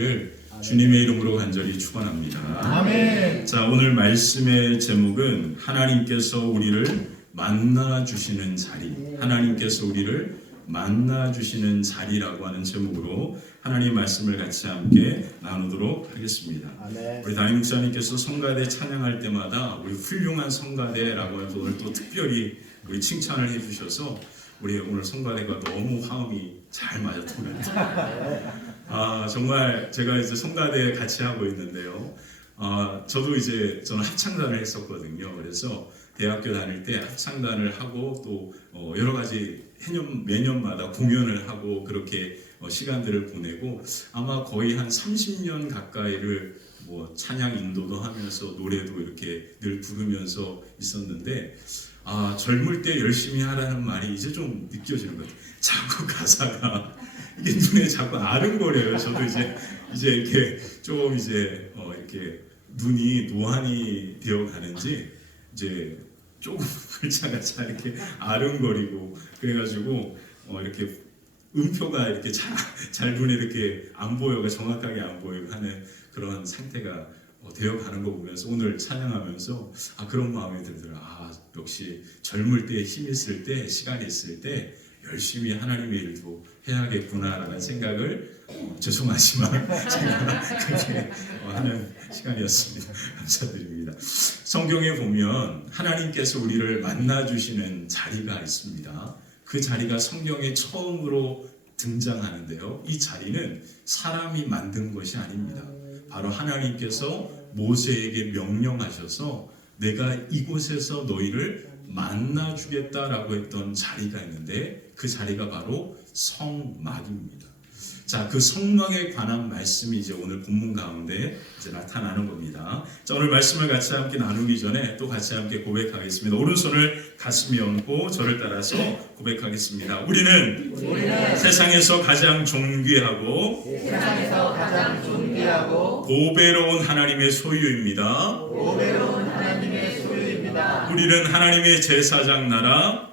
되시기를 주님의 이름으로 간절히 축원합니다. 아멘. 자, 오늘 말씀의 제목은 하나님께서 우리를 만나 주시는 자리, 하나님께서 우리를 만나 주시는 자리라고 하는 제목으로 하나님 말씀을 같이 함께 나누도록 하겠습니다. 아멘. 우리 담임 목사님께서 성가대 찬양할 때마다 우리 훌륭한 성가대라고 해서 오늘 또 특별히 우리 칭찬을 해주셔서 우리 오늘 성가대가 너무 화음이 잘 맞았던 것 같아요. 정말 제가 이제 성가대 같이 하고 있는데요. 저는 합창단을 했었거든요. 그래서 대학교 다닐 때 합창단을 하고 또 여러 가지 매년마다 공연을 하고 그렇게 시간들을 보내고 아마 거의 한 30년 가까이를 찬양 인도도 하면서 노래도 이렇게 늘 부르면서 있었는데 젊을 때 열심히 하라는 말이 이제 좀 느껴지는 것 같아요. 자꾸 가사가 이게 눈에 자꾸 아른거려요. 저도 이제 이렇게 좀 이렇게 눈이 노안이 되어 가는지 이제 조금 글자가 잘 이렇게 아른거리고 그래가지고 이렇게 음표가 이렇게 잘 눈에 이렇게 안 보여가 정확하게 안 보이고 하는 그런 상태가 되어가는 거 보면서 오늘 찬양하면서 그런 마음이 들더라고요. 역시 젊을 때 힘 있을 때 시간이 있을 때 열심히 하나님의 일도 해야겠구나라는 생각을 죄송하지만 제가 그렇게 하는 시간이었습니다. 감사드립니다. 성경에 보면 하나님께서 우리를 만나주시는 자리가 있습니다. 그 자리가 성경에 처음으로 등장하는데요. 이 자리는 사람이 만든 것이 아닙니다. 바로 하나님께서 모세에게 명령하셔서 내가 이곳에서 너희를 만나주겠다라고 했던 자리가 있는데 그 자리가 바로 성막입니다. 자, 그 성막에 관한 말씀이 이제 오늘 본문 가운데 이제 나타나는 겁니다. 자, 오늘 말씀을 같이 함께 나누기 전에 또 같이 함께 고백하겠습니다. 오른손을 가슴에 얹고 저를 따라서 고백하겠습니다. 우리는 세상에서 가장 존귀하고 보배로운 하나님의 소유입니다. 우리는 하나님의 제사장 나라,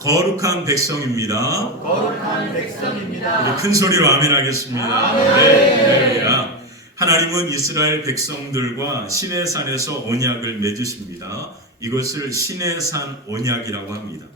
거룩한 백성입니다. 우리 큰 소리로 아멘 하겠습니다. 할렐루야. 하나님은 이스라엘 백성들과 시내산에서 언약을 맺으십니다. 이것을 시내산 언약이라고 합니다.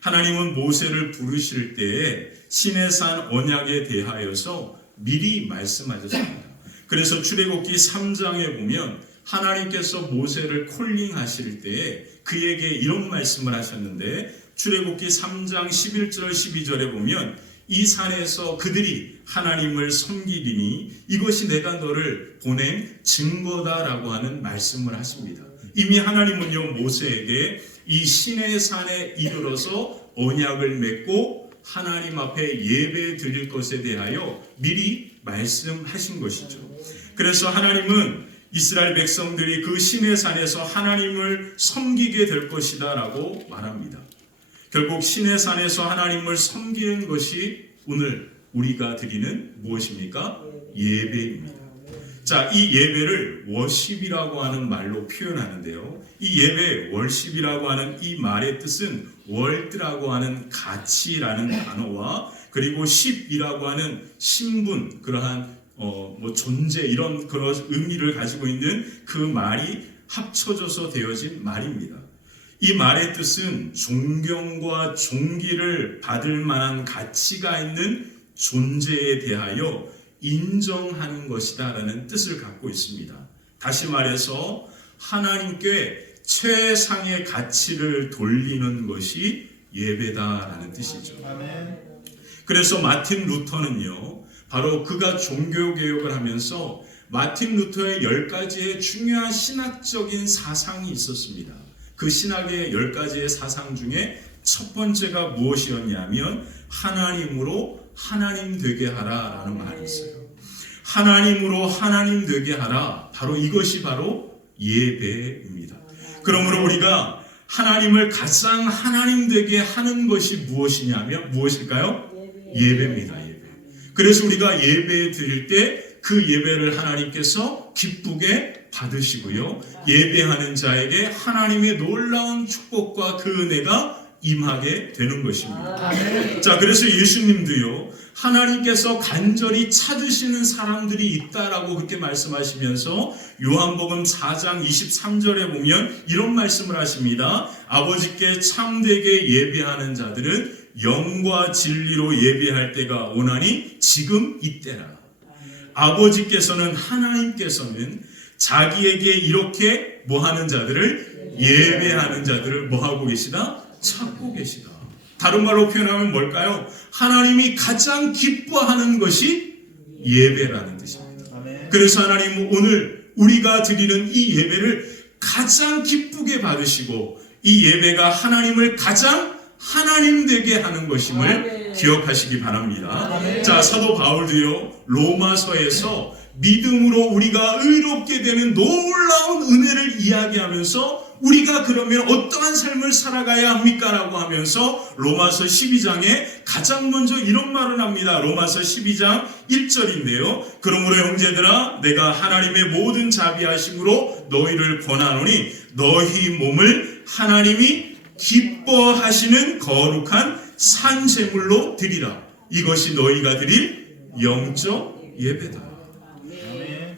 하나님은 모세를 부르실 때에 시내산 언약에 대하여서 미리 말씀하셨습니다. 그래서 출애굽기 3장에 보면 하나님께서 모세를 콜링하실 때에 그에게 이런 말씀을 하셨는데 출애굽기 3장 11절 12절에 보면 이 산에서 그들이 하나님을 섬기리니 이것이 내가 너를 보낸 증거다라고 하는 말씀을 하십니다. 이미 하나님은요 모세에게 이 시내산에 이르러서 언약을 맺고 하나님 앞에 예배 드릴 것에 대하여 미리 말씀하신 것이죠. 그래서 하나님은 이스라엘 백성들이 그 시내산에서 하나님을 섬기게 될 것이다 라고 말합니다. 결국 시내산에서 하나님을 섬기는 것이 오늘 우리가 드리는 무엇입니까? 예배입니다. 자, 이 예배를 워십이라고 하는 말로 표현하는데요. 이 예배, 월십이라고 하는 이 말의 뜻은 월드라고 하는 가치라는 단어와 그리고 십이라고 하는 신분, 그러한 존재 이런 그런 의미를 가지고 있는 그 말이 합쳐져서 되어진 말입니다. 이 말의 뜻은 존경과 존귀를 받을 만한 가치가 있는 존재에 대하여 인정하는 것이다 라는 뜻을 갖고 있습니다. 다시 말해서 하나님께 최상의 가치를 돌리는 것이 예배다라는 뜻이죠. 그래서 마틴 루터는요 바로 그가 종교개혁을 하면서 마틴 루터의 10가지의 중요한 신학적인 사상이 있었습니다. 그 신학의 10가지의 사상 중에 첫 번째가 무엇이었냐면 하나님으로 하나님 되게 하라 라는 말이 있어요. 하나님으로 하나님 되게 하라, 바로 이것이 바로 예배입니다. 그러므로 우리가 하나님을 가장 하나님 되게 하는 것이 무엇일까요? 예배입니다. 예배. 그래서 우리가 예배 드릴 때 그 예배를 하나님께서 기쁘게 받으시고요. 예배하는 자에게 하나님의 놀라운 축복과 그 은혜가 임하게 되는 것입니다. 자, 그래서 예수님도요 하나님께서 간절히 찾으시는 사람들이 있다라고 그렇게 말씀하시면서 요한복음 4장 23절에 보면 이런 말씀을 하십니다. 아버지께 참되게 예배하는 자들은 영과 진리로 예배할 때가 오나니 지금 이때라. 아버지께서는, 하나님께서는 자기에게 이렇게 뭐하는 자들을, 예배하는 자들을 뭐하고 계시다? 찾고 계시다. 다른 말로 표현하면 뭘까요? 하나님이 가장 기뻐하는 것이 예배라는 뜻입니다. 그래서 하나님은 오늘 우리가 드리는 이 예배를 가장 기쁘게 받으시고 이 예배가 하나님을 가장 하나님 되게 하는 것임을 기억하시기 바랍니다. 자, 사도 바울도요, 로마서에서 믿음으로 우리가 의롭게 되는 놀라운 은혜를 이야기하면서 우리가 그러면 어떠한 삶을 살아가야 합니까? 라고 하면서 로마서 12장에 가장 먼저 이런 말을 합니다. 로마서 12장 1절인데요. 그러므로 형제들아, 내가 하나님의 모든 자비하심으로 너희를 권하노니 너희 몸을 하나님이 기뻐하시는 거룩한 산제물로 드리라. 이것이 너희가 드릴 영적 예배다.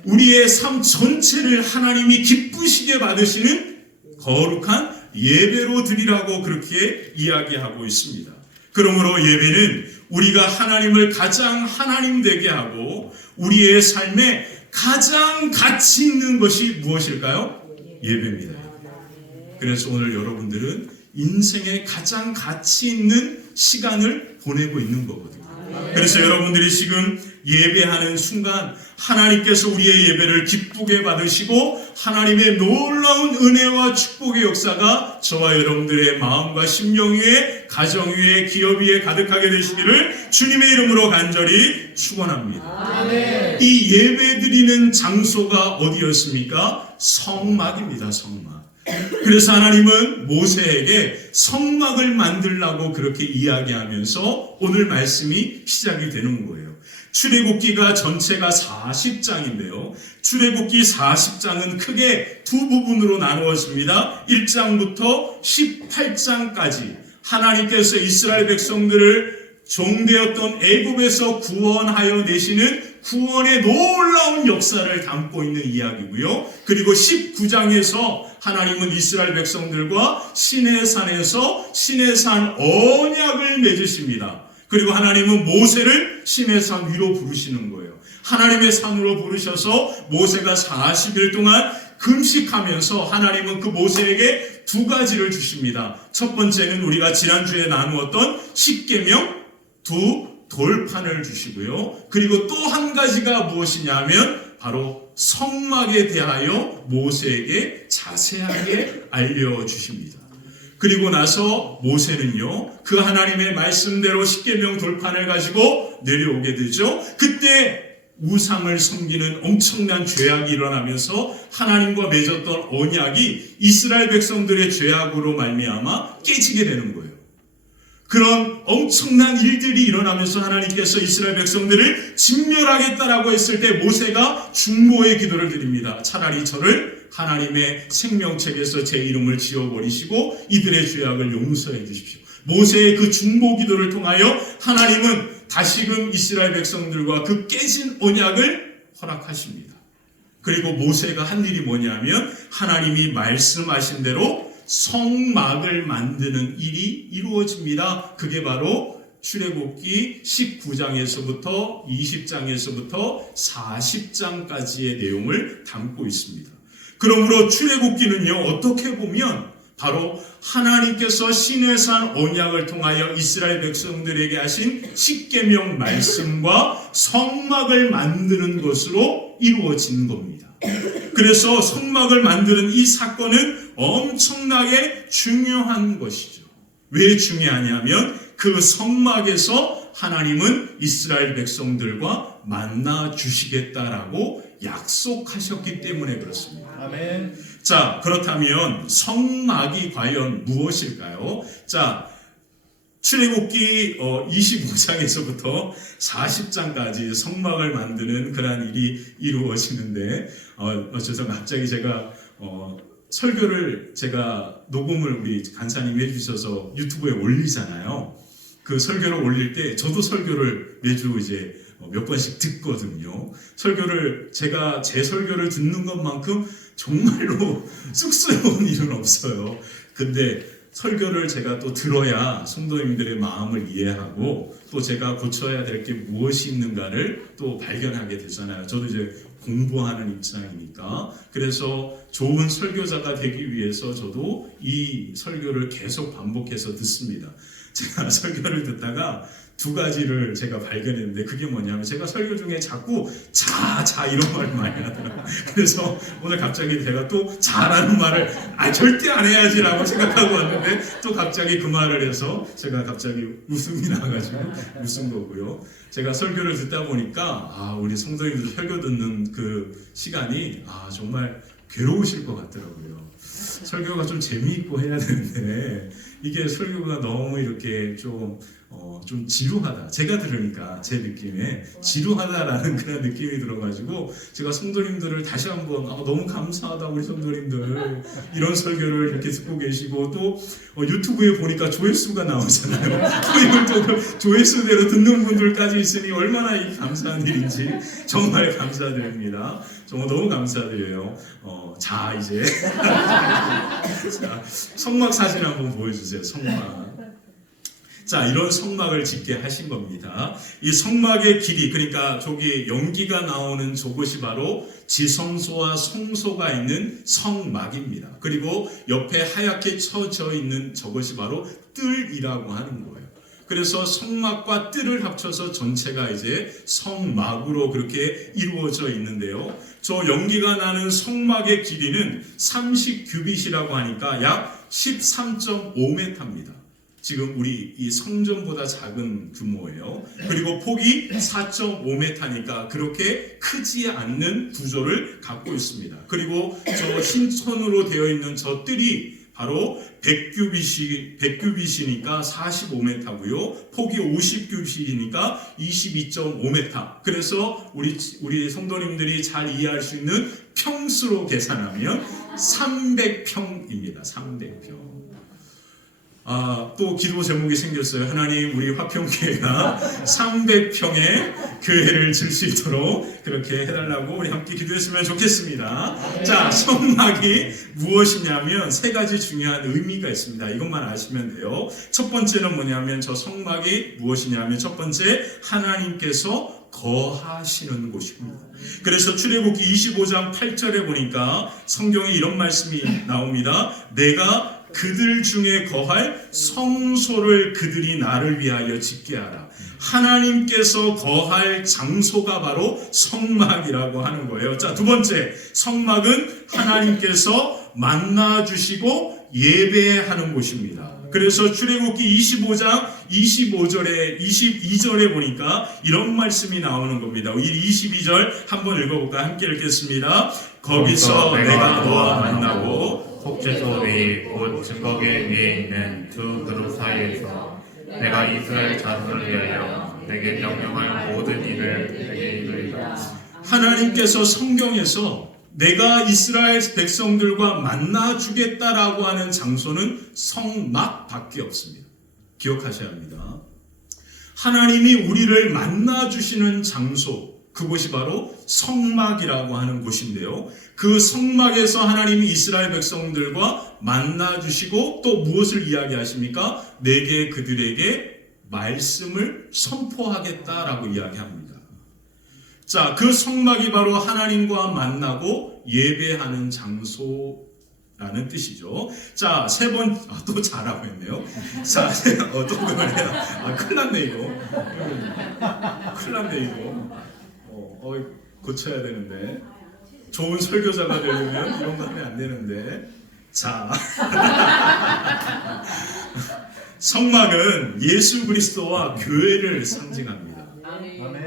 우리의 삶 전체를 하나님이 기쁘시게 받으시는 거룩한 예배로 드리라고 그렇게 이야기하고 있습니다. 그러므로 예배는 우리가 하나님을 가장 하나님 되게 하고 우리의 삶에 가장 가치 있는 것이 무엇일까요? 예배입니다. 그래서 오늘 여러분들은 인생의 가장 가치 있는 시간을 보내고 있는 거거든요. 그래서 여러분들이 지금 예배하는 순간 하나님께서 우리의 예배를 기쁘게 받으시고 하나님의 놀라운 은혜와 축복의 역사가 저와 여러분들의 마음과 심령 위에, 가정 위에, 기업 위에 가득하게 되시기를 주님의 이름으로 간절히 축원합니다. 아멘. 이 예배드리는 장소가 어디였습니까? 성막입니다. 성막. 그래서 하나님은 모세에게 성막을 만들라고 그렇게 이야기하면서 오늘 말씀이 시작이 되는 거예요. 출애굽기가 전체가 40장인데요. 출애굽기 40장은 크게 두 부분으로 나누어집니다. 1장부터 18장까지 하나님께서 이스라엘 백성들을 종되었던 애굽에서 구원하여 내시는 구원의 놀라운 역사를 담고 있는 이야기고요. 그리고 19장에서 하나님은 이스라엘 백성들과 시내산에서 시내산 언약을 맺으십니다. 그리고 하나님은 모세를 시내산 위로 부르시는 거예요. 하나님의 산으로 부르셔서 모세가 40일 동안 금식하면서 하나님은 그 모세에게 두 가지를 주십니다. 첫 번째는 우리가 지난주에 나누었던 십계명 두 돌판을 주시고요. 그리고 또 한 가지가 무엇이냐면 바로 성막에 대하여 모세에게 자세하게 알려주십니다. 그리고 나서 모세는요, 그 하나님의 말씀대로 십계명 돌판을 가지고 내려오게 되죠. 그때 우상을 섬기는 엄청난 죄악이 일어나면서 하나님과 맺었던 언약이 이스라엘 백성들의 죄악으로 말미암아 깨지게 되는 거예요. 그런 엄청난 일들이 일어나면서 하나님께서 이스라엘 백성들을 진멸하겠다라고 했을 때 모세가 중보의 기도를 드립니다. 차라리 저를 하나님의 생명책에서 제 이름을 지워버리시고 이들의 죄악을 용서해 주십시오. 모세의 그 중보 기도를 통하여 하나님은 다시금 이스라엘 백성들과 그 깨진 언약을 허락하십니다. 그리고 모세가 한 일이 뭐냐면 하나님이 말씀하신 대로 성막을 만드는 일이 이루어집니다. 그게 바로 출애굽기 19장에서부터 20장에서부터 40장까지의 내용을 담고 있습니다. 그러므로 출애굽기는요, 어떻게 보면 바로 하나님께서 시내산 언약을 통하여 이스라엘 백성들에게 하신 십계명 말씀과 성막을 만드는 것으로 이루어진 겁니다. 그래서 성막을 만드는 이 사건은 엄청나게 중요한 것이죠. 왜 중요하냐면 그 성막에서 하나님은 이스라엘 백성들과 만나 주시겠다라고 약속하셨기 때문에 그렇습니다. 아멘. 자, 그렇다면 성막이 과연 무엇일까요? 자, 출애굽기 25장에서부터 40장까지 성막을 만드는 그러한 일이 이루어지는데 어쩌서 갑자기 제가 설교를 제가 녹음을 우리 간사님이 해주셔서 유튜브에 올리잖아요. 그 설교를 올릴 때 저도 설교를 매주 이제 몇 번씩 듣거든요. 설교를 제가 제 설교를 듣는 것만큼 정말로 쑥스러운 일은 없어요. 근데 설교를 제가 또 들어야 성도님들의 마음을 이해하고 또 제가 고쳐야 될 게 무엇이 있는가를 또 발견하게 되잖아요. 저도 이제 공부하는 입장이니까. 그래서 좋은 설교자가 되기 위해서 저도 이 설교를 계속 반복해서 듣습니다. 제가 설교를 듣다가 두 가지를 제가 발견했는데 그게 뭐냐면 제가 설교 중에 자꾸 자 이런 말을 많이 하더라고요. 그래서 오늘 갑자기 제가 또 자라는 말을 절대 안 해야지라고 생각하고 왔는데 또 갑자기 그 말을 해서 제가 갑자기 웃음이 나가지고 웃은 거고요. 제가 설교를 듣다 보니까 우리 성도님들 설교 듣는 그 시간이 정말 괴로우실 것 같더라고요. 설교가 좀 재미있고 해야 되는데 이게 설교가 너무 이렇게 좀 지루하다. 제가 들으니까 제 느낌에 지루하다라는 그런 느낌이 들어가지고 제가 성도님들을 다시 한번 너무 감사하다 우리 성도님들 이런 설교를 이렇게 듣고 계시고 또 유튜브에 보니까 조회수가 나오잖아요. 또 이걸 또 조회수대로 듣는 분들까지 있으니 얼마나 이 감사한 일인지 정말 감사드립니다. 정말 너무 감사드려요. 자 이제 자, 성막 사진 한번 보여주세요. 성막. 자, 이런 성막을 짓게 하신 겁니다. 이 성막의 길이, 그러니까 저기 연기가 나오는 저것이 바로 지성소와 성소가 있는 성막입니다. 그리고 옆에 하얗게 쳐져 있는 저것이 바로 뜰이라고 하는 거예요. 그래서 성막과 뜰을 합쳐서 전체가 이제 성막으로 그렇게 이루어져 있는데요. 저 연기가 나는 성막의 길이는 30규빗이라고 하니까 약 13.5m입니다. 지금 우리 이 성전보다 작은 규모예요. 그리고 폭이 4.5m니까 그렇게 크지 않는 구조를 갖고 있습니다. 그리고 저 흰천으로 되어 있는 저 뜰이 바로 100규빗이니까 45m고요. 폭이 50규빗이니까 22.5m. 그래서 우리 성도님들이 잘 이해할 수 있는 평수로 계산하면 300평입니다. 300평. 또 기도 제목이 생겼어요. 하나님 우리 화평교회가 300평의 교회를 질 수 있도록 그렇게 해달라고 우리 함께 기도했으면 좋겠습니다. 자, 성막이 무엇이냐면 세 가지 중요한 의미가 있습니다. 이것만 아시면 돼요. 첫 번째는 뭐냐면 저 성막이 무엇이냐면 첫 번째 하나님께서 거하시는 곳입니다. 그래서 출애굽기 25장 8절에 보니까 성경에 이런 말씀이 나옵니다. 내가 그들 중에 거할 성소를 그들이 나를 위하여 짓게 하라. 하나님께서 거할 장소가 바로 성막이라고 하는 거예요. 자, 두 번째, 성막은 하나님께서 만나주시고 예배하는 곳입니다. 그래서 출애굽기 25장 22절에 보니까 이런 말씀이 나오는 겁니다. 이 22절 한번 읽어볼까요? 함께 읽겠습니다. 거기서 내가 너와 만나고 속죄소 위에 곧 증거계 위에 있는 두 그룹 사이에서 내가 이스라엘 자손을 위하여 내게 명령할 모든 일을 내게 이루리라. 하나님께서 성경에서 내가 이스라엘 백성들과 만나주겠다라고 하는 장소는 성막밖에 없습니다. 기억하셔야 합니다. 하나님이 우리를 만나주시는 장소, 그곳이 바로 성막이라고 하는 곳인데요. 그 성막에서 하나님이 이스라엘 백성들과 만나주시고 또 무엇을 이야기하십니까? 내게 그들에게 말씀을 선포하겠다라고 이야기합니다. 자, 그 성막이 바로 하나님과 만나고 예배하는 장소라는 뜻이죠. 자, 또 잘하고 있네요. 자, 또 그걸 해요. 큰일 났네 이거. 큰일 났네 이거. 고쳐야 되는데. 좋은 설교자가 되려면 이런 거 하면 안 되는데. 자, 성막은 예수 그리스도와 교회를 상징합니다.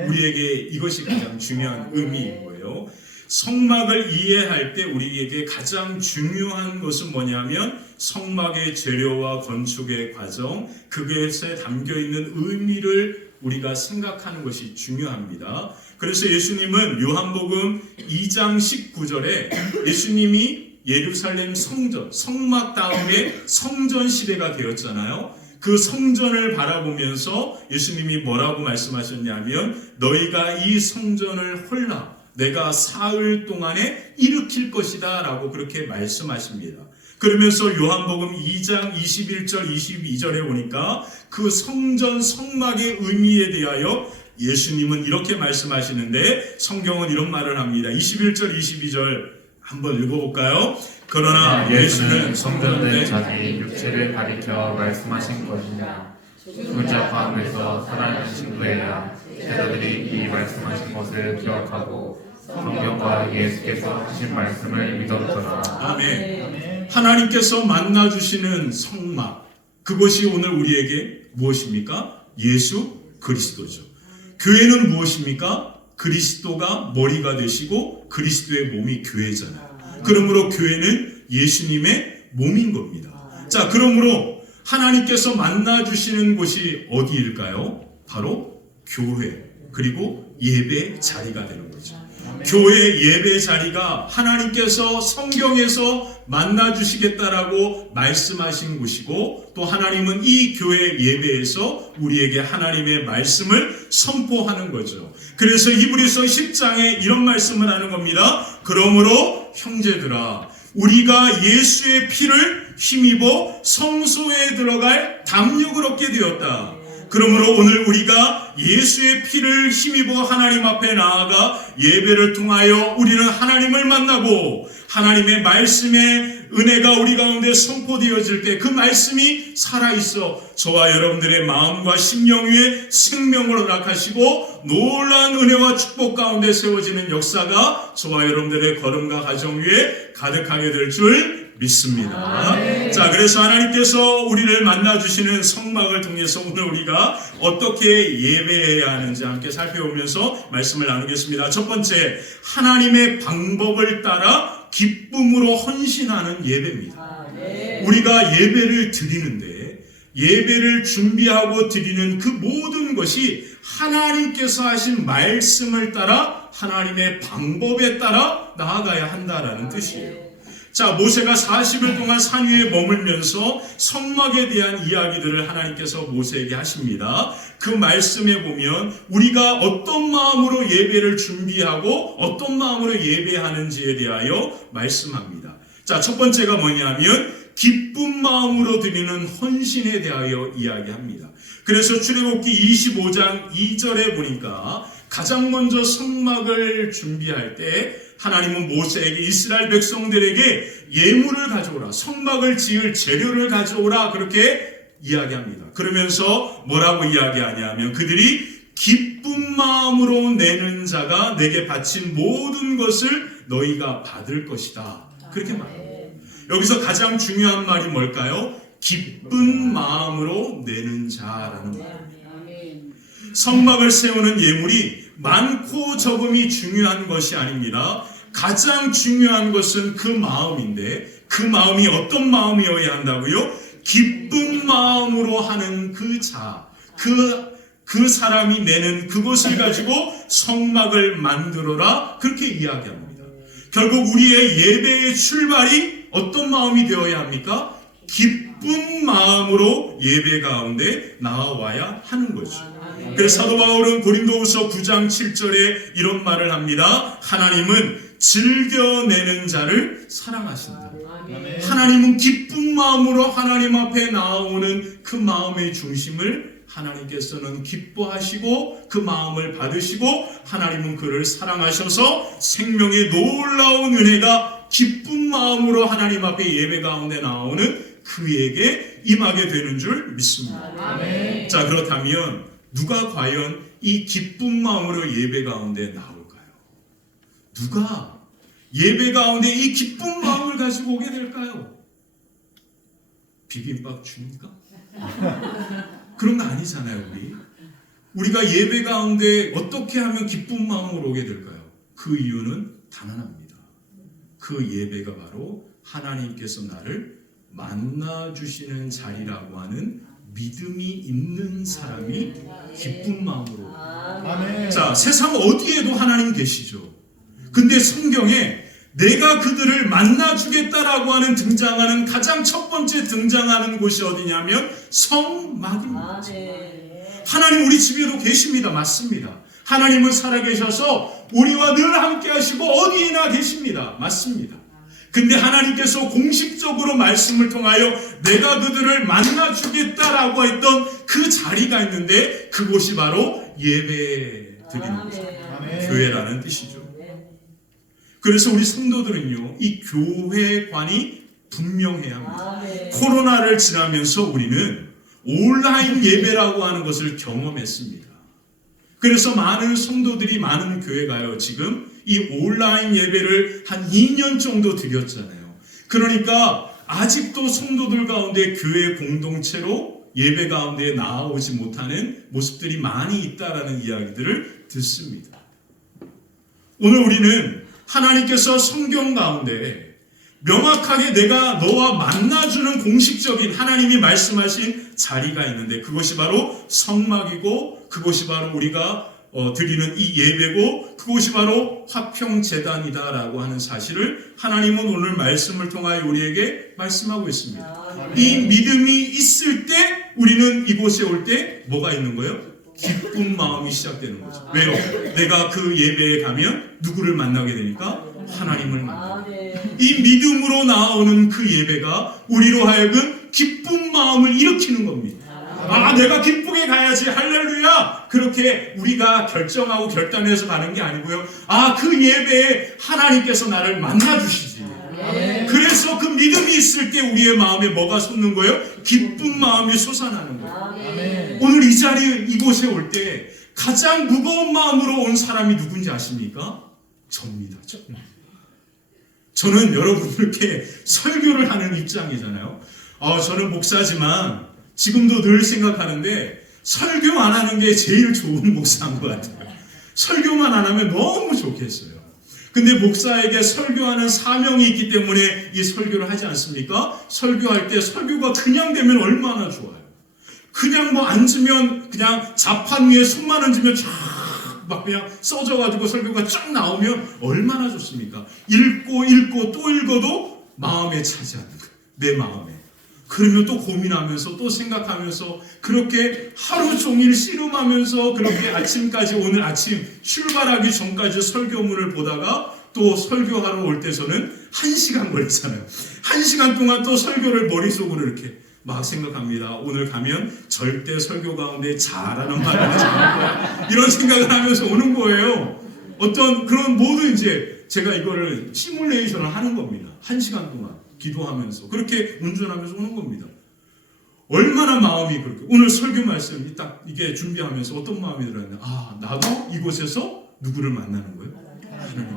우리에게 이것이 가장 중요한 의미인 거예요. 성막을 이해할 때 우리에게 가장 중요한 것은 뭐냐면 성막의 재료와 건축의 과정, 그것에 담겨있는 의미를 우리가 생각하는 것이 중요합니다. 그래서 예수님은 요한복음 2장 19절에 예수님이 예루살렘 성전, 성막 다음에 성전 시대가 되었잖아요. 그 성전을 바라보면서 예수님이 뭐라고 말씀하셨냐면 너희가 이 성전을 헐라 내가 사흘 동안에 일으킬 것이다 라고 그렇게 말씀하십니다. 그러면서 요한복음 2장 21절 22절에 보니까 그 성전 성막의 의미에 대하여 예수님은 이렇게 말씀하시는데 성경은 이런 말을 합니다. 21절 22절 한번 읽어볼까요? 그러나 예수는 성전된 자기 육체를 가리켜 말씀하신 것이냐 죽은 자 가운데서 살아나신 후에야 제자들이 이 말씀하신 것을 기억하고 성경과 예수께서 하신 말씀을 믿었더라. 아멘. 하나님께서 만나주시는 성막, 그것이 오늘 우리에게 무엇입니까? 예수 그리스도죠. 교회는 무엇입니까? 그리스도가 머리가 되시고 그리스도의 몸이 교회잖아요. 그러므로 교회는 예수님의 몸인 겁니다. 자, 그러므로 하나님께서 만나주시는 곳이 어디일까요? 바로 교회, 그리고 예배 자리가 되는 거죠. 교회 예배 자리가 하나님께서 성경에서 만나주시겠다라고 말씀하신 곳이고 또 하나님은 이 교회 예배에서 우리에게 하나님의 말씀을 선포하는 거죠. 그래서 히브리서 10장에 이런 말씀을 하는 겁니다. 그러므로 형제들아 우리가 예수의 피를 힘입어 성소에 들어갈 담력을 얻게 되었다. 그러므로 오늘 우리가 예수의 피를 힘입어 하나님 앞에 나아가 예배를 통하여 우리는 하나님을 만나고 하나님의 말씀의 은혜가 우리 가운데 선포되어질 때 그 말씀이 살아있어 저와 여러분들의 마음과 심령 위에 생명을 허락하시고 놀라운 은혜와 축복 가운데 세워지는 역사가 저와 여러분들의 걸음과 가정 위에 가득하게 될 줄 믿습니다. 자, 그래서 하나님께서 우리를 만나주시는 성막을 통해서 오늘 우리가 어떻게 예배해야 하는지 함께 살펴보면서 말씀을 나누겠습니다. 첫 번째, 하나님의 방법을 따라 기쁨으로 헌신하는 예배입니다. 우리가 예배를 드리는데 예배를 준비하고 드리는 그 모든 것이 하나님께서 하신 말씀을 따라 하나님의 방법에 따라 나아가야 한다라는 뜻이에요. 자, 모세가 40일 동안 산 위에 머물면서 성막에 대한 이야기들을 하나님께서 모세에게 하십니다. 그 말씀에 보면 우리가 어떤 마음으로 예배를 준비하고 어떤 마음으로 예배하는지에 대하여 말씀합니다. 자, 첫 번째가 뭐냐면 기쁜 마음으로 드리는 헌신에 대하여 이야기합니다. 그래서 출애굽기 25장 2절에 보니까 가장 먼저 성막을 준비할 때 하나님은 모세에게 이스라엘 백성들에게 예물을 가져오라, 성막을 지을 재료를 가져오라 그렇게 이야기합니다. 그러면서 뭐라고 이야기하냐면 그들이 기쁜 마음으로 내는 자가 내게 바친 모든 것을 너희가 받을 것이다 그렇게 말합니다. 여기서 가장 중요한 말이 뭘까요? 기쁜 마음으로 내는 자라는 말입니다. 성막을 세우는 예물이 많고 적음이 중요한 것이 아닙니다. 가장 중요한 것은 그 마음인데 그 마음이 어떤 마음이어야 한다고요? 기쁜 마음으로 하는 그 자, 그 사람이 내는 그것을 가지고 성막을 만들어라 그렇게 이야기합니다. 결국 우리의 예배의 출발이 어떤 마음이 되어야 합니까? 기쁜 마음으로 예배 가운데 나와야 하는 거죠. 그래서 사도 바울은 고린도후서 9장 7절에 이런 말을 합니다. 하나님은 즐겨내는 자를 사랑하신다. 하나님은 기쁜 마음으로 하나님 앞에 나오는 그 마음의 중심을 하나님께서는 기뻐하시고 그 마음을 받으시고 하나님은 그를 사랑하셔서 생명의 놀라운 은혜가 기쁜 마음으로 하나님 앞에 예배 가운데 나오는 그에게 임하게 되는 줄 믿습니다. 아멘. 자, 그렇다면 누가 과연 이 기쁜 마음으로 예배 가운데 나올까요? 누가 예배 가운데 이 기쁜 마음을 가지고 오게 될까요? 비빔밥 줍니까? 그런 거 아니잖아요. 우리가 예배 가운데 어떻게 하면 기쁜 마음으로 오게 될까요? 그 이유는 단언합니다. 그 예배가 바로 하나님께서 나를 만나주시는 자리라고 하는 믿음이 있는 사람이 기쁜 마음으로. 아멘. 자, 세상 어디에도 하나님 계시죠. 근데 성경에 내가 그들을 만나주겠다라고 하는 등장하는 가장 첫 번째 등장하는 곳이 어디냐면 성막입니다. 하나님 우리 집에도 계십니다. 맞습니다. 하나님은 살아계셔서 우리와 늘 함께 하시고 어디에나 계십니다. 맞습니다. 근데 하나님께서 공식적으로 말씀을 통하여 내가 그들을 만나주겠다라고 했던 그 자리가 있는데 그곳이 바로 예배 드리는 곳, 교회라는 뜻이죠. 그래서 우리 성도들은요, 이 교회관이 분명해야 합니다. 코로나를 지나면서 우리는 온라인 예배라고 하는 것을 경험했습니다. 그래서 많은 성도들이 많은 교회가요, 지금 이 온라인 예배를 한 2년 정도 드렸잖아요. 그러니까 아직도 성도들 가운데 교회 공동체로 예배 가운데 나아오지 못하는 모습들이 많이 있다라는 이야기들을 듣습니다. 오늘 우리는 하나님께서 성경 가운데 명확하게 내가 너와 만나주는 공식적인 하나님이 말씀하신 자리가 있는데 그것이 바로 성막이고 그것이 바로 우리가 드리는 이 예배고 그것이 바로 화평재단이다라고 하는 사실을 하나님은 오늘 말씀을 통하여 우리에게 말씀하고 있습니다. 이 믿음이 있을 때 우리는 이곳에 올 때 뭐가 있는 거예요? 기쁜 마음이 시작되는 거죠. 왜요? 내가 그 예배에 가면 누구를 만나게 되니까 하나님을 만나요. 이 믿음으로 나오는 그 예배가 우리로 하여금 기쁜 마음을 일으키는 겁니다. 아, 내가 기쁘게 가야지 할렐루야 그렇게 우리가 결정하고 결단해서 가는 게 아니고요. 아, 그 예배에 하나님께서 나를 만나주시지. 그래서 그 믿음이 있을 때 우리의 마음에 뭐가 솟는 거예요? 기쁜 마음이 솟아나는 거예요. 오늘 이 자리에 이곳에 올 때 가장 무거운 마음으로 온 사람이 누군지 아십니까? 접니다. 저는 여러분들께 설교를 하는 입장이잖아요. 저는 목사지만 지금도 늘 생각하는데 설교 안 하는 게 제일 좋은 목사인 것 같아요. 설교만 안 하면 너무 좋겠어요. 근데 목사에게 설교하는 사명이 있기 때문에 이 설교를 하지 않습니까? 설교할 때 설교가 그냥 되면 얼마나 좋아요. 그냥 뭐 앉으면 그냥 자판 위에 손만 얹으면 쫙 막 그냥 써져가지고 설교가 쫙 나오면 얼마나 좋습니까? 읽고 또 읽어도 마음에 차지하는 거예요. 내 마음에. 그러면 또 고민하면서 또 생각하면서 그렇게 하루 종일 씨름하면서 그렇게 아침까지 오늘 아침 출발하기 전까지 설교문을 보다가 또 설교하러 올 때서는 1시간 걸리잖아요. 1시간 동안 또 설교를 머릿속으로 이렇게 막 생각합니다. 오늘 가면 절대 설교 가운데 잘하는 말을 하지 않을 거야. 이런 생각을 하면서 오는 거예요. 어떤 그런 모든 이제 제가 이거를 시뮬레이션을 하는 겁니다. 1시간 동안 기도하면서 그렇게 운전하면서 오는 겁니다. 얼마나 마음이 그렇게 오늘 설교 말씀 딱 이게 준비하면서 어떤 마음이 들었냐? 아, 나도 이곳에서 누구를 만나는 거예요? 하나님.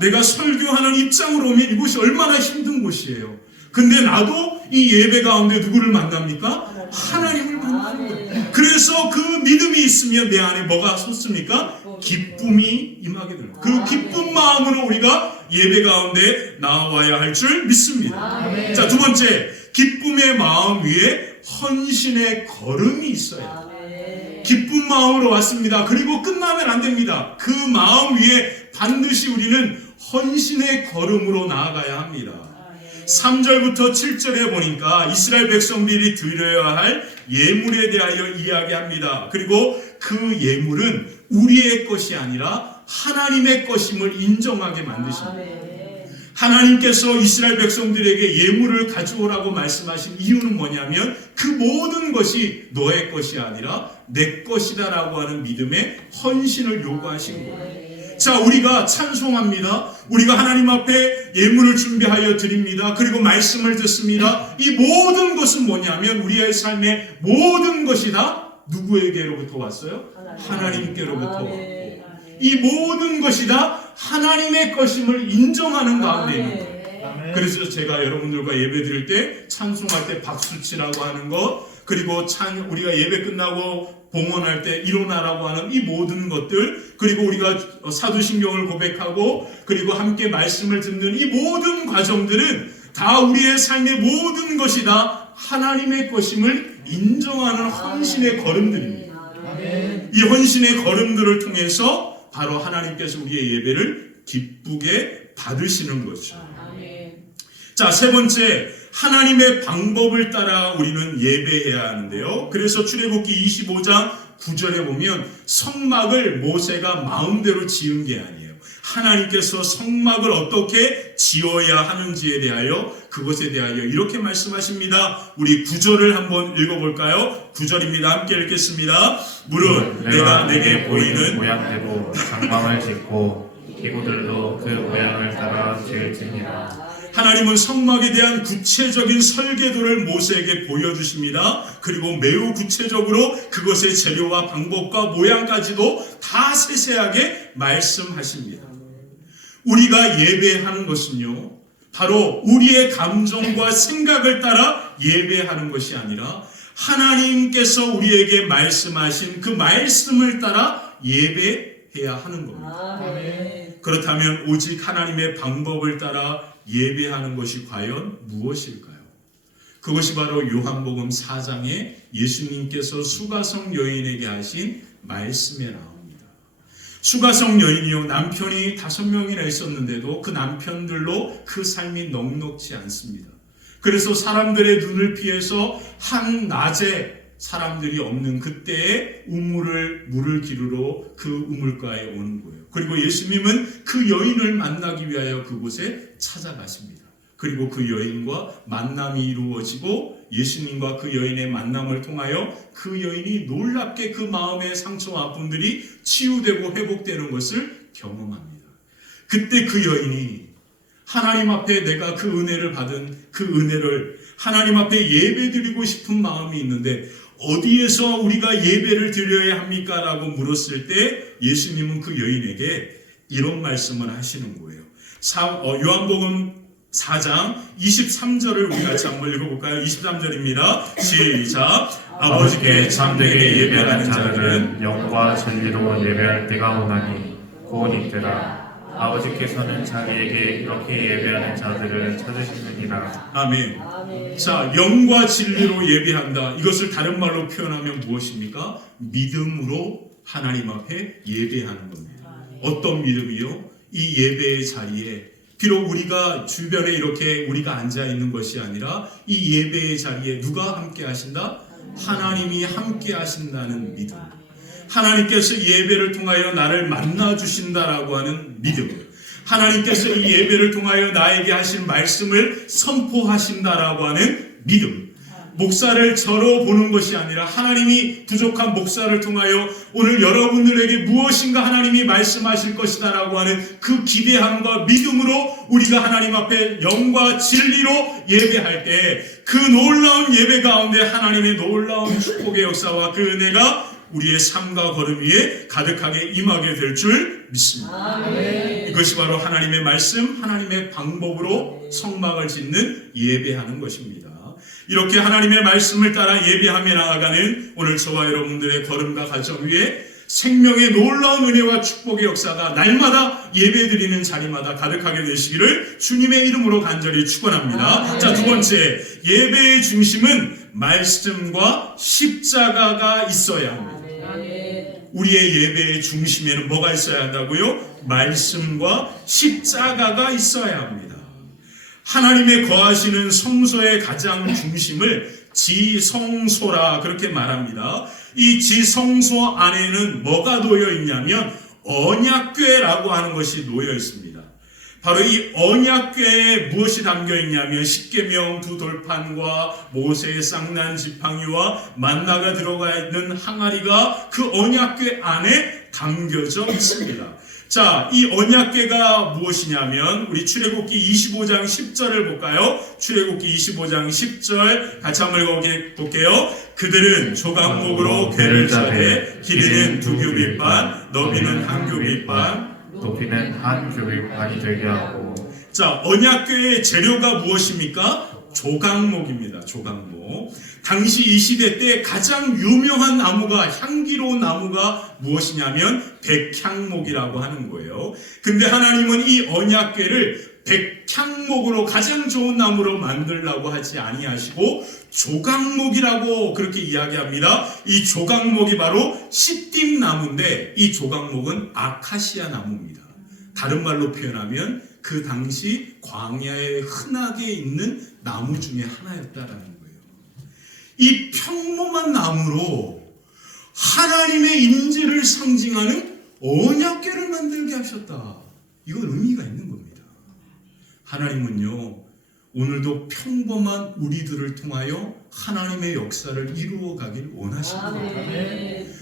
내가 설교하는 입장으로 오면 이곳이 얼마나 힘든 곳이에요. 근데 나도 이 예배 가운데 누구를 만납니까? 하나님을 만나는 거예요. 그래서 그 믿음이 있으면 내 안에 뭐가 솟습니까? 기쁨이 임하게 됩니다. 그 기쁜 마음으로 우리가 예배 가운데 나와야 할 줄 믿습니다. 자, 두 번째, 기쁨의 마음 위에 헌신의 걸음이 있어야 돼요. 기쁜 마음으로 왔습니다. 그리고 끝나면 안 됩니다. 그 마음 위에 반드시 우리는 헌신의 걸음으로 나아가야 합니다. 3절부터 7절에 보니까 이스라엘 백성들이 드려야 할 예물에 대하여 이야기합니다. 그리고 그 예물은 우리의 것이 아니라 하나님의 것임을 인정하게 만드십니다. 하나님께서 이스라엘 백성들에게 예물을 가져오라고 말씀하신 이유는 뭐냐면 그 모든 것이 너의 것이 아니라 내 것이다라고 하는 믿음의 헌신을 요구하신 거예요. 자, 우리가 찬송합니다. 우리가 하나님 앞에 예물을 준비하여 드립니다. 그리고 말씀을 듣습니다. 이 모든 것은 뭐냐면 우리의 삶의 모든 것이 다 누구에게로부터 왔어요? 하나님께로부터 왔고 이 모든 것이 다 하나님의 것임을 인정하는 가운데 있는 거예요. 그래서 제가 여러분들과 예배 드릴 때 찬송할 때 박수 치라고 하는 것 그리고 우리가 예배 끝나고 봉헌할 때 일어나라고 하는 이 모든 것들 그리고 우리가 사도신경을 고백하고 그리고 함께 말씀을 듣는 이 모든 과정들은 다 우리의 삶의 모든 것이 다 하나님의 것임을 인정하는 헌신의 걸음들입니다. 이 헌신의 걸음들을 통해서 바로 하나님께서 우리의 예배를 기쁘게 받으시는 것이죠. 자, 세 번째, 하나님의 방법을 따라 우리는 예배해야 하는데요. 그래서 출애굽기 25장 9절에 보면 성막을 모세가 마음대로 지은 게 아니에요. 하나님께서 성막을 어떻게 지어야 하는지에 대하여, 그것에 대하여 이렇게 말씀하십니다. 우리 9절을 한번 읽어볼까요? 9절입니다. 함께 읽겠습니다. 무릇 내가 내게 보이는 모양대로 장막을 짓고 기구들도 그 모양을 따라 지을지니라. 하나님은 성막에 대한 구체적인 설계도를 모세에게 보여주십니다. 그리고 매우 구체적으로 그것의 재료와 방법과 모양까지도 다 세세하게 말씀하십니다. 우리가 예배하는 것은요, 바로 우리의 감정과 생각을 따라 예배하는 것이 아니라 하나님께서 우리에게 말씀하신 그 말씀을 따라 예배해야 하는 겁니다. 아멘. 그렇다면 오직 하나님의 방법을 따라 예배하는 것이 과연 무엇일까요? 그것이 바로 요한복음 4장에 예수님께서 수가성 여인에게 하신 말씀에 나옵니다. 수가성 여인이요, 남편이 5명이나 있었는데도 그 남편들로 그 삶이 넉넉지 않습니다. 그래서 사람들의 눈을 피해서 한낮에 사람들이 없는 그때에 물을 기르러 그 우물가에 오는 거예요. 그리고 예수님은 그 여인을 만나기 위하여 그곳에 찾아가십니다. 그리고 그 여인과 만남이 이루어지고 예수님과 그 여인의 만남을 통하여 그 여인이 놀랍게 그 마음의 상처와 아픔들이 치유되고 회복되는 것을 경험합니다. 그때 그 여인이 하나님 앞에 내가 그 은혜를 받은 그 은혜를 하나님 앞에 예배드리고 싶은 마음이 있는데 어디에서 우리가 예배를 드려야 합니까? 라고 물었을 때 예수님은 그 여인에게 이런 말씀을 하시는 거예요. 요한복음 4장 23절을 우리 같이 한번 읽어볼까요? 23절입니다. 시작. 아버지께 참되게 예배하는 자들은 영과 진리로 예배할 때가 오나니 곧 이때라. 아버지께서는 자기에게 이렇게 예배하는 자들을 찾으시느니라. 아멘. 아멘. 자, 영과 진리로 예배한다. 이것을 다른 말로 표현하면 무엇입니까? 믿음으로 하나님 앞에 예배하는 겁니다. 어떤 믿음이요? 이 예배의 자리에 비록 우리가 주변에 이렇게 우리가 앉아 있는 것이 아니라 이 예배의 자리에 누가 함께 하신다? 하나님이 함께 하신다는 믿음. 하나님께서 예배를 통하여 나를 만나 주신다라고 하는 믿음. 하나님께서 이 예배를 통하여 나에게 하신 말씀을 선포하신다라고 하는 믿음. 목사를 저로 보는 것이 아니라 하나님이 부족한 목사를 통하여 오늘 여러분들에게 무엇인가 하나님이 말씀하실 것이다라고 하는 그 기대함과 믿음으로 우리가 하나님 앞에 영과 진리로 예배할 때 그 놀라운 예배 가운데 하나님의 놀라운 축복의 역사와 그 은혜가 우리의 삶과 걸음 위에 가득하게 임하게 될 줄 믿습니다. 아멘. 이것이 바로 하나님의 말씀, 하나님의 방법으로 성막을 짓는 예배하는 것입니다. 이렇게 하나님의 말씀을 따라 예배하며 나아가는 오늘 저와 여러분들의 걸음과 가정 위에 생명의 놀라운 은혜와 축복의 역사가 날마다 예배드리는 자리마다 가득하게 되시기를 주님의 이름으로 간절히 축원합니다. 자, 두 번째, 예배의 중심은 말씀과 십자가가 있어야 합니다. 우리의 예배의 중심에는 뭐가 있어야 한다고요? 말씀과 십자가가 있어야 합니다. 하나님의 거하시는 성소의 가장 중심을 지성소라 그렇게 말합니다. 이 지성소 안에는 뭐가 놓여 있냐면 언약궤라고 하는 것이 놓여 있습니다. 바로 이 언약궤에 무엇이 담겨 있냐면 십계명 2돌판과 모세의 쌍난 지팡이와 만나가 들어가 있는 항아리가 그 언약궤 안에 담겨져 있습니다. 자, 이 언약궤가 무엇이냐면 우리 출애굽기 25장 10절을 볼까요? 출애굽기 25장 10절 같이 한번 읽어볼게요. 그들은 조각목으로 궤를 짜되 길이는 2규빗반, 너비는 1규빗반, 높이는 1규빗반이 되게 하고. 자, 언약궤의 재료가 무엇입니까? 조각목입니다. 조각목. 당시 이 시대 때 가장 유명한 나무가, 향기로운 나무가 무엇이냐면 백향목이라고 하는 거예요. 근데 하나님은 이 언약궤를 백향목으로 가장 좋은 나무로 만들라고 하지 아니하시고 조각목이라고 그렇게 이야기합니다. 이 조각목이 바로 시띠나무인데 이 조각목은 아카시아 나무입니다. 다른 말로 표현하면 그 당시 광야에 흔하게 있는 나무 중에 하나였다라는 거예요. 이 평범한 나무로 하나님의 임재를 상징하는 언약궤를 만들게 하셨다. 이건 의미가 있는 겁니다. 하나님은요, 오늘도 평범한 우리들을 통하여 하나님의 역사를 이루어 가길 원하십니다.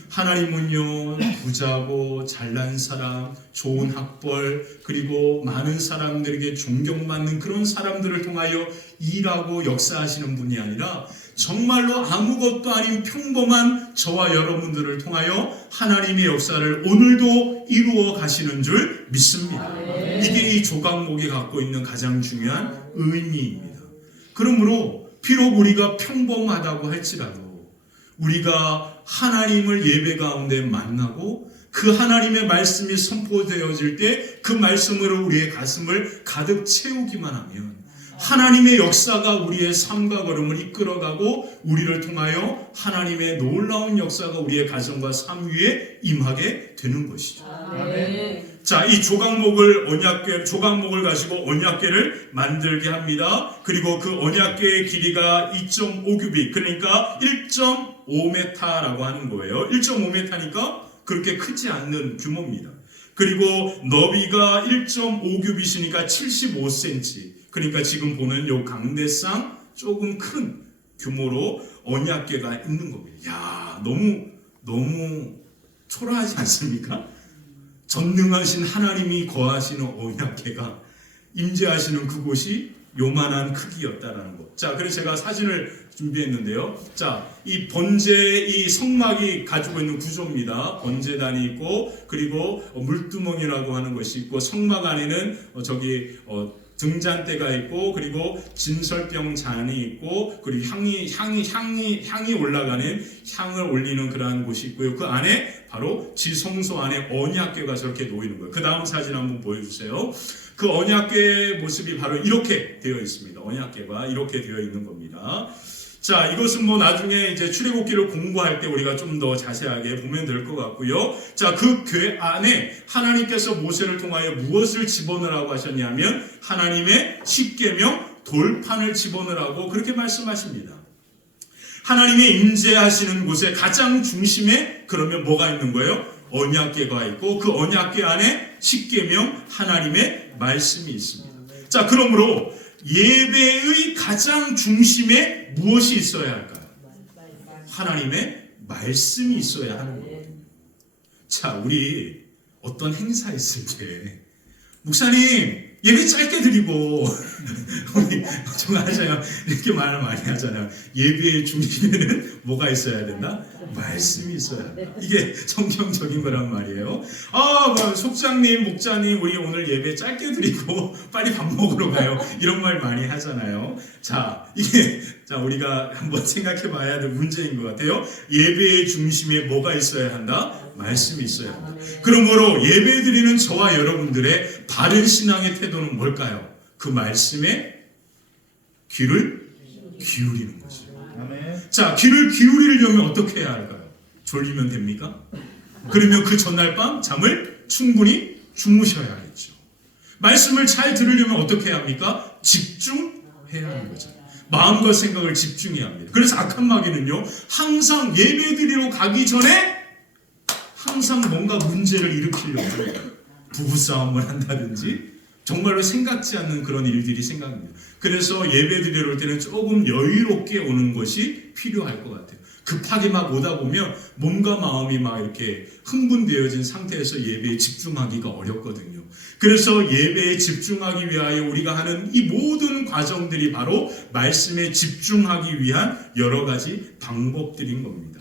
하나님은요, 부자고 잘난 사람, 좋은 학벌, 그리고 많은 사람들에게 존경받는 그런 사람들을 통하여 일하고 역사하시는 분이 아니라 정말로 아무것도 아닌 평범한 저와 여러분들을 통하여 하나님의 역사를 오늘도 이루어 가시는 줄 믿습니다. 이게 이 조각목이 갖고 있는 가장 중요한 의미입니다. 그러므로 비록 우리가 평범하다고 할지라도 우리가 하나님을 예배 가운데 만나고 그 하나님의 말씀이 선포되어질 때 그 말씀으로 우리의 가슴을 가득 채우기만 하면 하나님의 역사가 우리의 삶과 걸음을 이끌어가고 우리를 통하여 하나님의 놀라운 역사가 우리의 가정과 삶 위에 임하게 되는 것이죠. 자, 이 조각목을 가지고 언약궤를 만들게 합니다. 그리고 그 언약궤의 길이가 2.5규빗, 그러니까 1.5m라고 하는 거예요. 1.5m니까 그렇게 크지 않는 규모입니다. 그리고 너비가 1.5규빗이니까 75cm. 그러니까 지금 보는 요 강대상 조금 큰 규모로 언약궤가 있는 겁니다. 야, 너무 초라하지 않습니까? 전능하신 하나님이 거하시는 언약궤가 임재하시는 그곳이 요만한 크기였다라는 것. 자, 그래서 제가 사진을 준비했는데요. 자, 이 번제, 이 성막이 가지고 있는 구조입니다. 번제단이 있고, 그리고 물두멍이라고 하는 것이 있고, 성막 안에는 등잔대가 있고, 그리고 진설병 잔이 있고, 그리고 향이 올라가는 향을 올리는 그러한 곳이 있고요. 그 안에 바로 지성소 안에 언약궤가 저렇게 놓이는 거예요. 그 다음 사진 한번 보여주세요. 그 언약궤의 모습이 바로 이렇게 되어 있습니다. 언약궤가 이렇게 되어 있는 겁니다. 자, 이것은 나중에 이제 출애굽기를 공부할 때 우리가 좀 더 자세하게 보면 될 것 같고요. 자, 그 궤 안에 하나님께서 모세를 통하여 무엇을 집어넣으라고 하셨냐면 하나님의 십계명 돌판을 집어넣으라고 그렇게 말씀하십니다. 하나님의 임재하시는 곳에 가장 중심에 그러면 뭐가 있는 거예요? 언약궤가 있고 그 언약궤 안에 십계명 하나님의 말씀이 있습니다. 자, 그러므로 예배의 가장 중심에 무엇이 있어야 할까요? 하나님의 말씀이 있어야 하는 거예요. 자, 우리 어떤 행사 있을 때 목사님 예배 짧게 드리고 우리 정말 하잖아요. 이렇게 말을 많이 하잖아요. 예배의 중심에는 뭐가 있어야 된다? 말씀이 있어야 한다. 이게 성경적인 거란 말이에요. 속장님, 목자님, 우리 오늘 예배 짧게 드리고 빨리 밥 먹으러 가요. 이런 말 많이 하잖아요. 자, 우리가 한번 생각해 봐야 될 문제인 것 같아요. 예배의 중심에 뭐가 있어야 한다? 말씀이 있어야 한다. 그러므로 예배 드리는 저와 여러분들의 바른 신앙의 태도는 뭘까요? 그 말씀에 귀를 기울이는 거죠. 자, 귀를 기울이려면 어떻게 해야 할까요? 졸리면 됩니까? 그러면 그 전날 밤 잠을 충분히 주무셔야겠죠. 말씀을 잘 들으려면 어떻게 해야 합니까? 집중해야 하는 거죠. 마음과 생각을 집중해야 합니다. 그래서 악한 마귀는요, 항상 예배 드리러 가기 전에 항상 뭔가 문제를 일으키려고 해요. 부부싸움을 한다든지 정말로 생각지 않는 그런 일들이 생각납니다. 그래서 예배 드리러 올 때는 조금 여유롭게 오는 것이 필요할 것 같아요. 급하게 막 오다 보면 몸과 마음이 막 이렇게 흥분되어진 상태에서 예배에 집중하기가 어렵거든요. 그래서 예배에 집중하기 위하여 우리가 하는 이 모든 과정들이 바로 말씀에 집중하기 위한 여러 가지 방법들인 겁니다.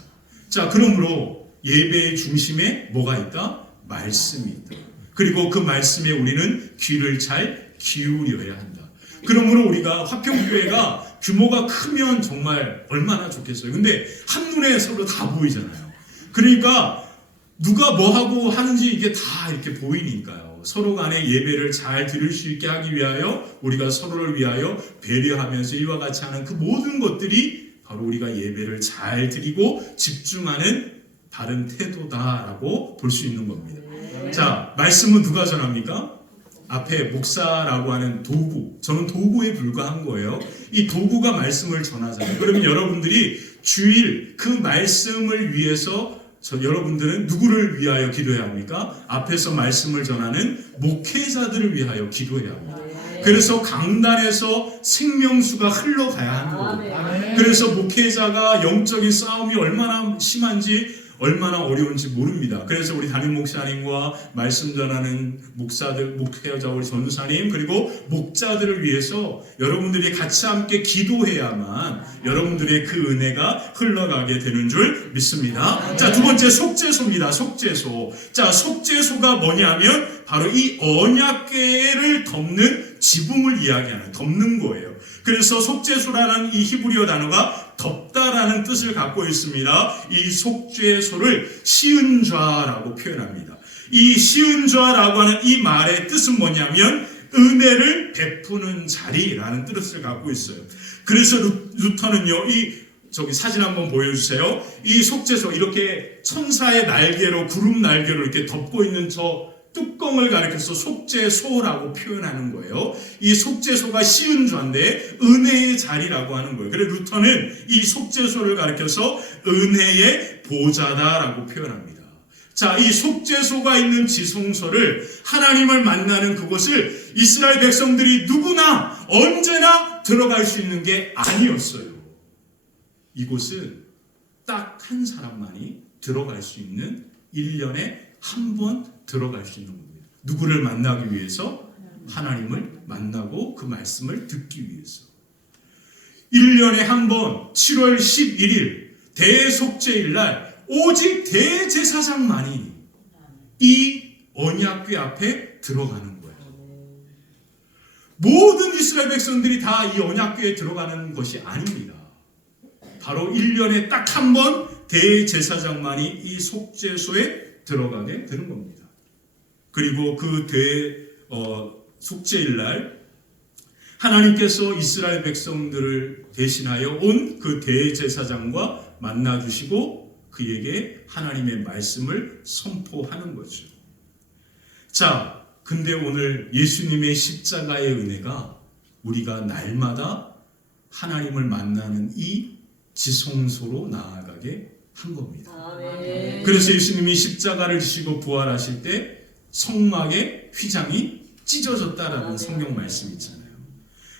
자, 그러므로 예배의 중심에 뭐가 있다? 말씀이 있다. 그리고 그 말씀에 우리는 귀를 잘 기울여야 한다. 그러므로 우리가 화평교회가 규모가 크면 정말 얼마나 좋겠어요. 근데 한눈에 서로 다 보이잖아요. 그러니까 누가 뭐하고 하는지 이게 다 이렇게 보이니까요. 서로 간에 예배를 잘 드릴 수 있게 하기 위하여 우리가 서로를 위하여 배려하면서 이와 같이 하는 그 모든 것들이 바로 우리가 예배를 잘 드리고 집중하는 바른 태도다라고 볼 수 있는 겁니다. 자, 말씀은 누가 전합니까? 앞에 목사라고 하는 도구, 저는 도구에 불과한 거예요. 이 도구가 말씀을 전하잖아요. 그러면 여러분들이 주일 그 말씀을 위해서 여러분들은 누구를 위하여 기도해야 합니까? 앞에서 말씀을 전하는 목회자들을 위하여 기도해야 합니다. 그래서 강단에서 생명수가 흘러가야 하는 거예요. 그래서 목회자가 영적인 싸움이 얼마나 심한지 얼마나 어려운지 모릅니다. 그래서 우리 담임 목사님과 말씀 전하는 목사들, 목회자 우리 전도사님 그리고 목자들을 위해서 여러분들이 같이 함께 기도해야만 여러분들의 그 은혜가 흘러가게 되는 줄 믿습니다. 자, 두 번째 속죄소입니다. 속죄소. 자, 속죄소가 뭐냐면 바로 이 언약궤를 덮는 지붕을 이야기하는 덮는 거예요. 그래서 속죄소라는 이 히브리어 단어가 덮다라는 뜻을 갖고 있습니다. 이 속죄소를 시은좌라고 표현합니다. 이 시은좌라고 하는 이 말의 뜻은 뭐냐면 은혜를 베푸는 자리라는 뜻을 갖고 있어요. 그래서 루터는요, 저기 사진 한번 보여주세요. 이 속죄소, 이렇게 천사의 날개로, 구름 날개로 이렇게 덮고 있는 저 뚜껑을 가리켜서 속죄소라고 표현하는 거예요. 이 속죄소가 시은좌인데 은혜의 자리라고 하는 거예요. 그래서 루터는 이 속죄소를 가리켜서 은혜의 보좌다라고 표현합니다. 자, 이 속죄소가 있는 지성소를 하나님을 만나는 그곳을 이스라엘 백성들이 누구나 언제나 들어갈 수 있는 게 아니었어요. 이곳은 딱 한 사람만이 들어갈 수 있는 1년에 한 번 들어갈 수 있는 겁니다. 누구를 만나기 위해서? 하나님을 만나고 그 말씀을 듣기 위해서. 1년에 한 번 7월 11일 대속죄일 날 오직 대제사장만이 이 언약궤 앞에 들어가는 거예요. 모든 이스라엘 백성들이 다 이 언약궤에 들어가는 것이 아닙니다. 바로 1년에 딱 한 번 대제사장만이 이 속죄소에 들어가게 되는 겁니다. 그리고 그 속죄일 날 하나님께서 이스라엘 백성들을 대신하여 온 그 대제사장과 만나주시고 그에게 하나님의 말씀을 선포하는 거죠. 자, 근데 오늘 예수님의 십자가의 은혜가 우리가 날마다 하나님을 만나는 이 지성소로 나아가게 한 겁니다. 아멘. 그래서 예수님이 십자가를 지시고 부활하실 때 성막의 휘장이 찢어졌다라는 성경 말씀이 있잖아요.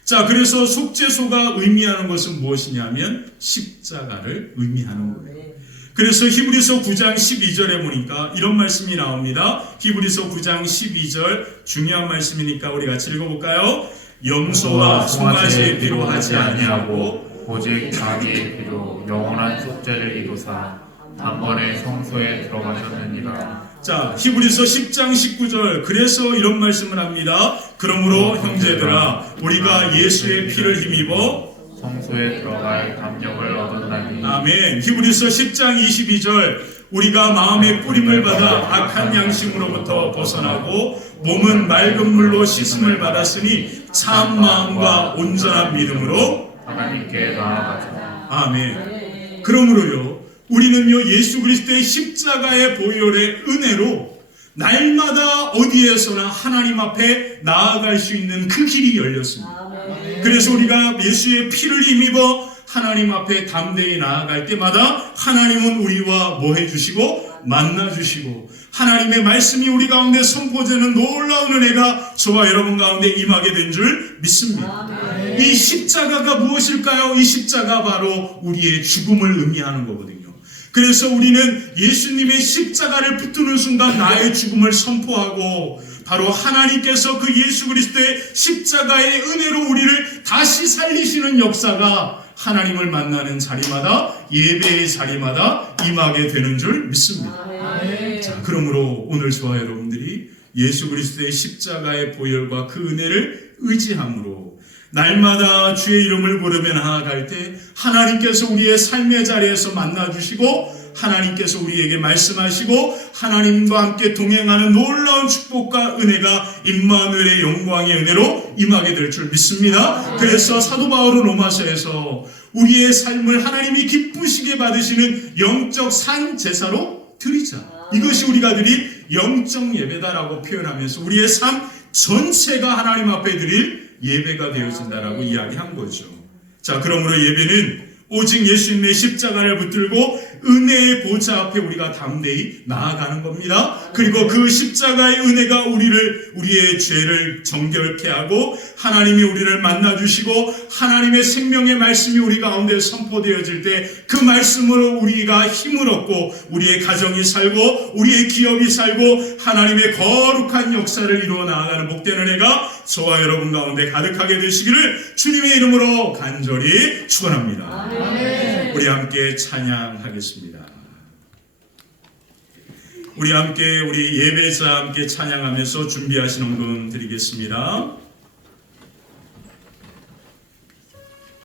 자, 그래서 속죄소가 의미하는 것은 무엇이냐면 십자가를 의미하는 거예요. 그래서 히브리서 9장 12절에 보니까 이런 말씀이 나옵니다. 히브리서 9장 12절 중요한 말씀이니까 우리 같이 읽어볼까요? 염소와 송아지의 피로 하지 아니하고 오직 자기의 피로 영원한 속죄를 이루사 단번에 성소에 들어가셨느니라. 자, 히브리서 10장 19절 그래서 이런 말씀을 합니다. 그러므로 형제들아 우리가 예수의 피를 힘입어 성소에 들어갈 담력을 얻었나니. 아멘. 히브리서 10장 22절 우리가 마음의 뿌림을 받아 악한 양심으로부터 벗어나고 몸은 맑은 물로 씻음을 받았으니 참 마음과 온전한 믿음으로 하나님께 나아가자. 아멘. 그러므로요 우리는요 예수 그리스도의 십자가의 보혈의 은혜로 날마다 어디에서나 하나님 앞에 나아갈 수 있는 그 길이 열렸습니다. 그래서 우리가 예수의 피를 힘입어 하나님 앞에 담대히 나아갈 때마다 하나님은 우리와 뭐 해주시고 만나주시고 하나님의 말씀이 우리 가운데 선포되는 놀라운 은혜가 저와 여러분 가운데 임하게 된 줄 믿습니다. 이 십자가가 무엇일까요? 이 십자가 바로 우리의 죽음을 의미하는 거거든요. 그래서 우리는 예수님의 십자가를 붙드는 순간 나의 죽음을 선포하고 바로 하나님께서 그 예수 그리스도의 십자가의 은혜로 우리를 다시 살리시는 역사가 하나님을 만나는 자리마다 예배의 자리마다 임하게 되는 줄 믿습니다. 자, 그러므로 오늘 저와 여러분들이 예수 그리스도의 십자가의 보혈과 그 은혜를 의지함으로 날마다 주의 이름을 부르며 나아갈 때 하나님께서 우리의 삶의 자리에서 만나주시고 하나님께서 우리에게 말씀하시고 하나님과 함께 동행하는 놀라운 축복과 은혜가 임마누엘의 영광의 은혜로 임하게 될 줄 믿습니다. 그래서 사도 바울은 로마서에서 우리의 삶을 하나님이 기쁘시게 받으시는 영적 산 제사로 드리자. 이것이 우리가 드릴 영적 예배다라고 표현하면서 우리의 삶 전체가 하나님 앞에 드릴 예배가 되어진다라고 이야기한 거죠. 자, 그러므로 예배는 오직 예수님의 십자가를 붙들고 은혜의 보좌 앞에 우리가 담대히 나아가는 겁니다. 그리고 그 십자가의 은혜가 우리의 죄를 정결케 하고 하나님이 우리를 만나주시고 하나님의 생명의 말씀이 우리 가운데 선포되어질 때 그 말씀으로 우리가 힘을 얻고 우리의 가정이 살고 우리의 기업이 살고 하나님의 거룩한 역사를 이루어 나아가는 복된 은혜가 저와 여러분 가운데 가득하게 되시기를 주님의 이름으로 간절히 축원합니다. 우리 함께 찬양하겠습니다. 우리 함께 우리 예배자 함께 찬양하면서 준비하신 헌금 드리겠습니다.